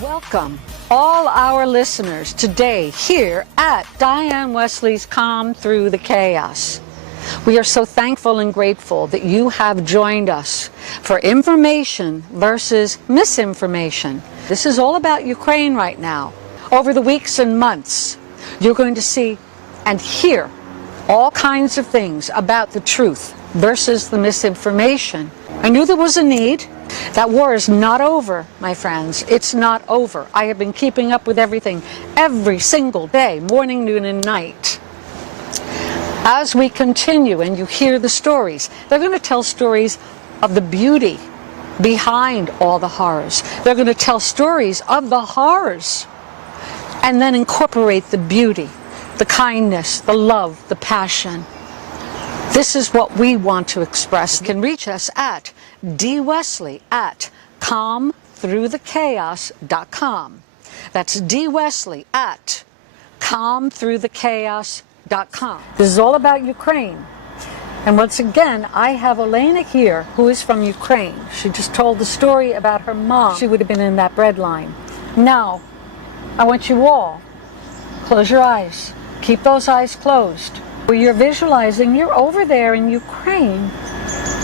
Welcome, all our listeners, today here at Dianne Wesley's Calm Through the Chaos. We are so thankful and grateful that you have joined us for information versus misinformation. This is all about Ukraine right now. Over the weeks and months, you're going to see and hear all kinds of things about the truth versus the misinformation. I knew there was a need. That war is not over, my friends. It's not over. I have been keeping up with everything every single day, morning, noon, and night. As we continue and you hear the stories, they're going to tell stories of the beauty behind all the horrors. They're going to tell stories of the horrors and then incorporate the beauty, the kindness, the love, the passion. This is what we want to express. You can reach us at dwesley@calmthroughthechaos.com. That's dwesley@calmthroughthechaos.com. This is all about Ukraine. And once again, I have Olena here, who is from Ukraine. She just told the story about her mom. She would have been in that bread line. Now, I want you all, close your eyes. Keep those eyes closed. Where you're visualizing, you're over there in Ukraine.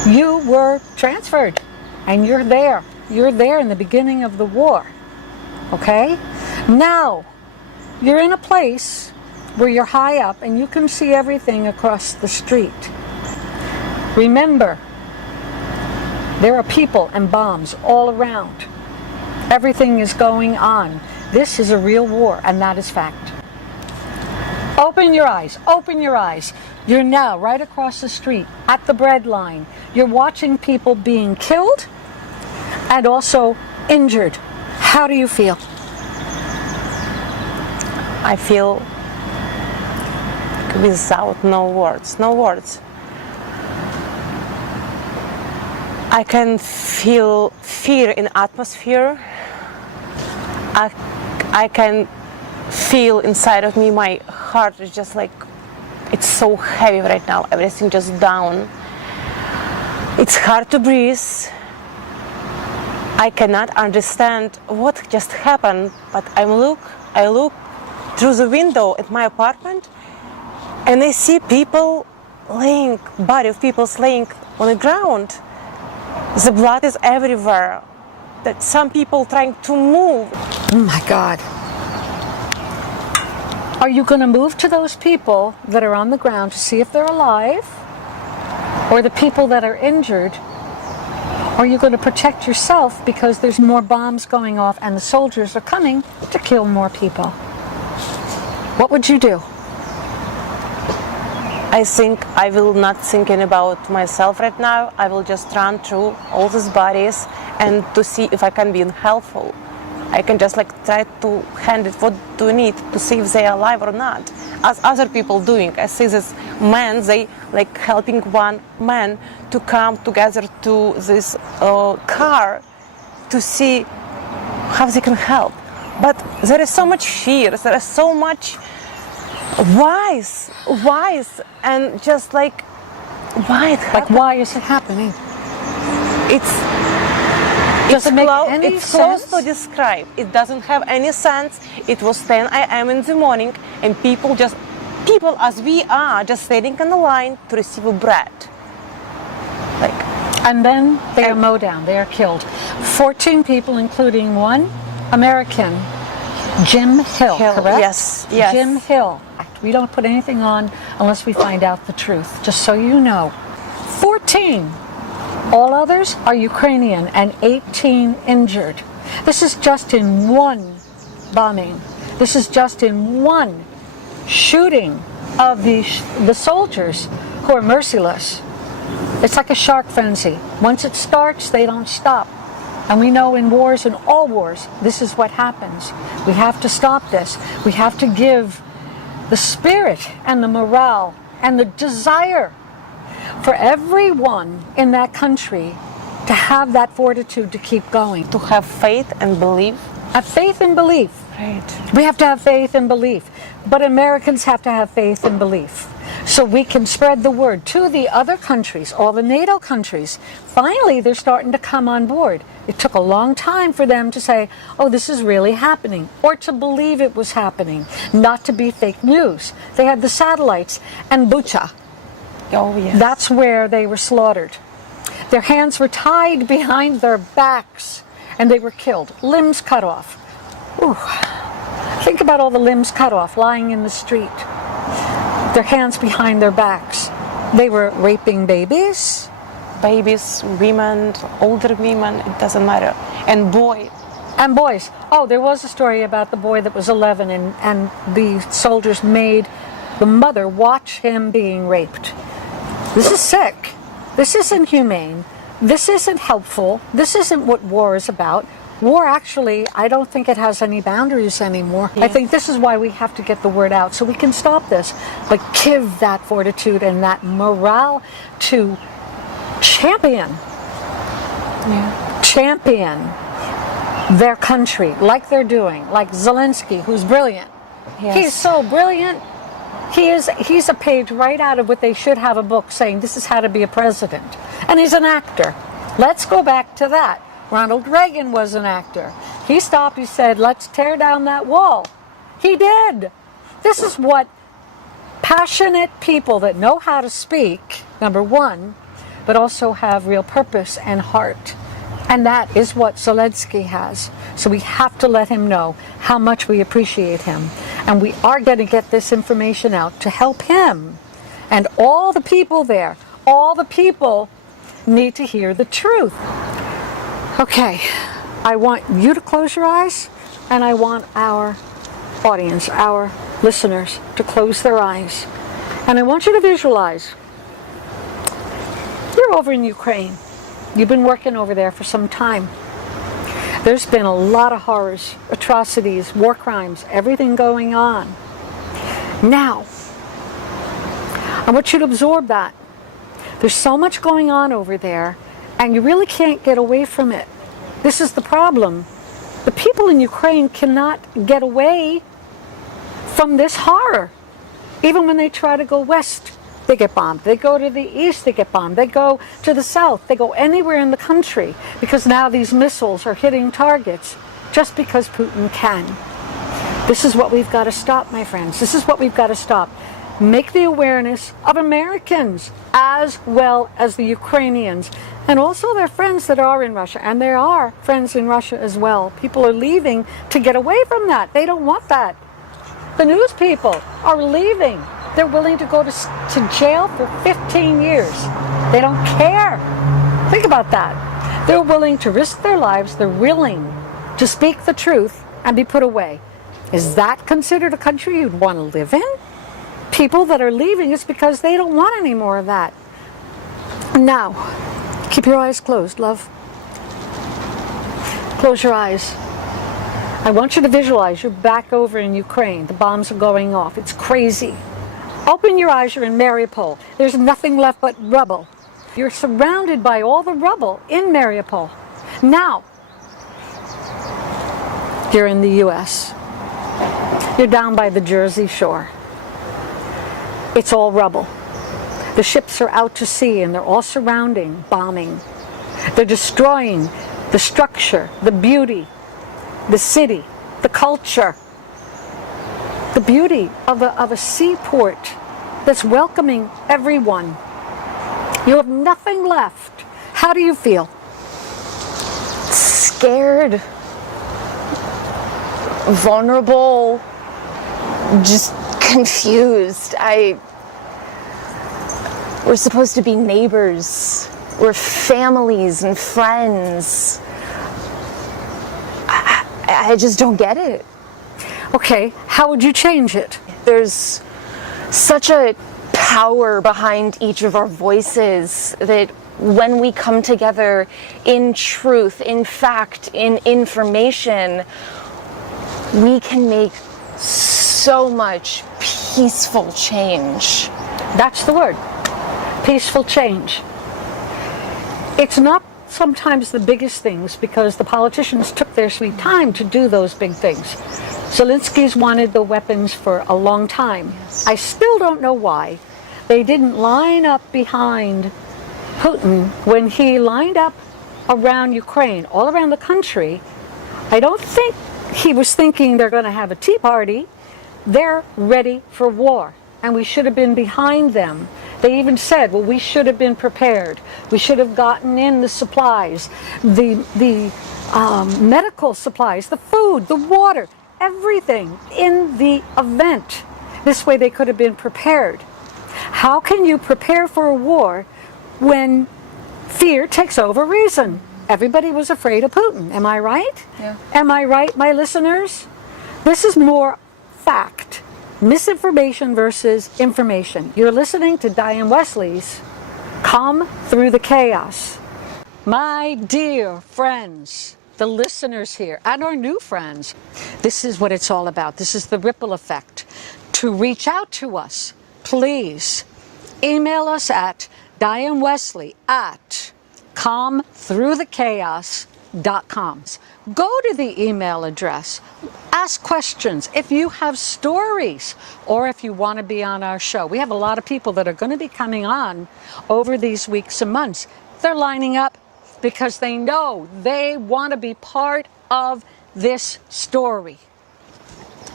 You were transferred, and you're there. You're there in the beginning of the war, okay? Now, you're in a place where you're high up, and you can see everything across the street. Remember, there are people and bombs all around. Everything is going on. This is a real war, and that is fact. Open your eyes, open your eyes. You're now right across the street at the bread line. You're watching people being killed and also injured. How do you feel? I feel without no words, no words. I can feel fear in atmosphere. I can feel inside of me, my heart is just like, it's so heavy right now, everything just down. It's hard to breathe. I cannot understand what just happened, but I look through the window at my apartment and I see people laying, body of people laying on the ground. The blood is everywhere. That some people trying to move. Oh my God. Are you going to move to those people that are on the ground to see if they're alive? Or the people that are injured? Or are you going to protect yourself because there's more bombs going off and the soldiers are coming to kill more people? What would you do? I think I will not thinking about myself right now. I will just run through all these bodies and to see if I can be helpful. I can just like try to hand it what do you need to see if they are alive or not. As other people doing, I see this man, they like helping one man to come together to this car to see how they can help. But there is so much fear, there is so much whys, and just like why it happened? Like why is it happening? It's close sense? to describe. It doesn't have any sense. It was 10 a.m. in the morning, and people as we are, just standing in the line to receive bread. And then they are mowed down. They are killed. 14 people, including one American, Jim Hill, correct? Yes. Jim Hill. We don't put anything on unless we find out the truth, just so you know. 14. All others are Ukrainian and 18 injured. This is just in one bombing. This is just in one shooting of the soldiers who are merciless. It's like a shark frenzy. Once it starts, they don't stop. And we know in wars, in all wars, this is what happens. We have to stop this. We have to give the spirit and the morale and the desire for everyone in that country to have that fortitude to keep going. To have faith and belief. Have faith and belief. Right. We have to have faith and belief. But Americans have to have faith and belief. so we can spread the word to the other countries, all the NATO countries. Finally, they're starting to come on board. It took a long time for them to say, oh, this is really happening, or to believe it was happening, not to be fake news. They had the satellites, and Bucha. Oh, yes. That's where they were slaughtered. Their hands were tied behind their backs, and they were killed, limbs cut off. Ooh. Think about all the limbs cut off, lying in the street. Their hands behind their backs. They were raping babies. Babies, women, older women, it doesn't matter. And boys. And boys. Oh, there was a story about the boy that was 11 and the soldiers made the mother watch him being raped. This is sick. This isn't humane. This isn't helpful. This isn't what war is about. War, actually, I don't think it has any boundaries anymore. Yeah. I think this is why we have to get the word out so we can stop this. But give that fortitude and that morale to champion their country, like they're doing, like Zelensky, who's brilliant. Yes. He's so brilliant. He's a page right out of what they should have a book saying this is how to be a president. And he's an actor. Let's go back to that. Ronald Reagan was an actor. He stopped, he said, let's tear down that wall. He did. This is what passionate people that know how to speak, number one, but also have real purpose and heart. And that is what Zelensky has. So we have to let him know how much we appreciate him. And we are going to get this information out to help him. And all the people there, all the people need to hear the truth. Okay, I want you to close your eyes, and I want our audience, our listeners, to close their eyes. And I want you to visualize. You're over in Ukraine. You've been working over there for some time. There's been a lot of horrors, atrocities, war crimes, everything going on. Now, I want you to absorb that. There's so much going on over there, and you really can't get away from it. This is the problem. The people in Ukraine cannot get away from this horror. Even when they try to go west, they get bombed. They go to the east, they get bombed. They go to the south, they go anywhere in the country, because now these missiles are hitting targets just because Putin can. This is what we've got to stop, my friends. This is what we've got to stop. Make the awareness of Americans as well as the Ukrainians, and also their friends that are in Russia. And there are friends in Russia as well. People are leaving to get away from that. They don't want that. The news people are leaving. They're willing to go to jail for 15 years. They don't care. Think about that. They're willing to risk their lives. They're willing to speak the truth and be put away. Is that considered a country you'd want to live in? People that are leaving is because they don't want any more of that. Now, keep your eyes closed, love. Close your eyes. I want you to visualize you're back over in Ukraine. The bombs are going off. It's crazy. Open your eyes. You're in Mariupol. There's nothing left but rubble. You're surrounded by all the rubble in Mariupol. Now, you're in the U.S. You're down by the Jersey Shore. It's all rubble. The ships are out to sea and they're all surrounding, bombing. They're destroying the structure, the beauty, the city, the culture, the beauty of a seaport that's welcoming everyone. You have nothing left. How do you feel? Scared, vulnerable, just confused. We're supposed to be neighbors. We're families and friends. I just don't get it. Okay, how would you change it? There's such a power behind each of our voices that when we come together in truth, in fact, in information, we can make so much peaceful change. That's the word. Peaceful change. It's not sometimes the biggest things because the politicians took their sweet time to do those big things. Zelensky's wanted the weapons for a long time. Yes. I still don't know why, they didn't line up behind Putin when he lined up around Ukraine, all around the country. I don't think he was thinking they're going to have a tea party. They're ready for war, and we should have been behind them. They even said, well, we should have been prepared. We should have gotten in the supplies, the medical supplies, the food, the water, everything in the event. This way they could have been prepared. How can you prepare for a war when fear takes over reason? Everybody was afraid of Putin. Am I right? Yeah. Am I right, my listeners? This is more fact. Misinformation versus information. You're listening to Dianne Wesley's Come Through the Chaos. My dear friends, the listeners here, and our new friends, this is what it's all about. This is the ripple effect. To reach out to us, please email us at Dianne Wesley at comethroughthechaos.com. Go to the email address, ask questions. If you have stories or if you want to be on our show, we have a lot of people that are going to be coming on over these weeks and months. They're lining up because they know they want to be part of this story.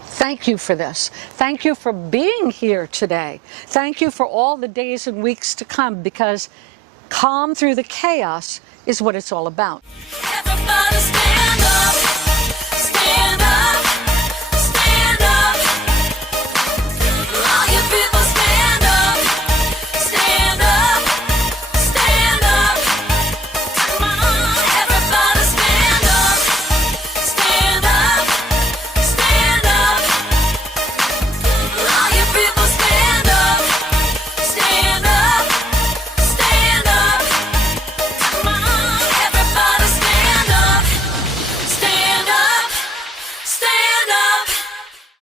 Thank you for this. Thank you for being here today. Thank you for all the days and weeks to come, because Calm Through the Chaos is what it's all about. Everybody stand up.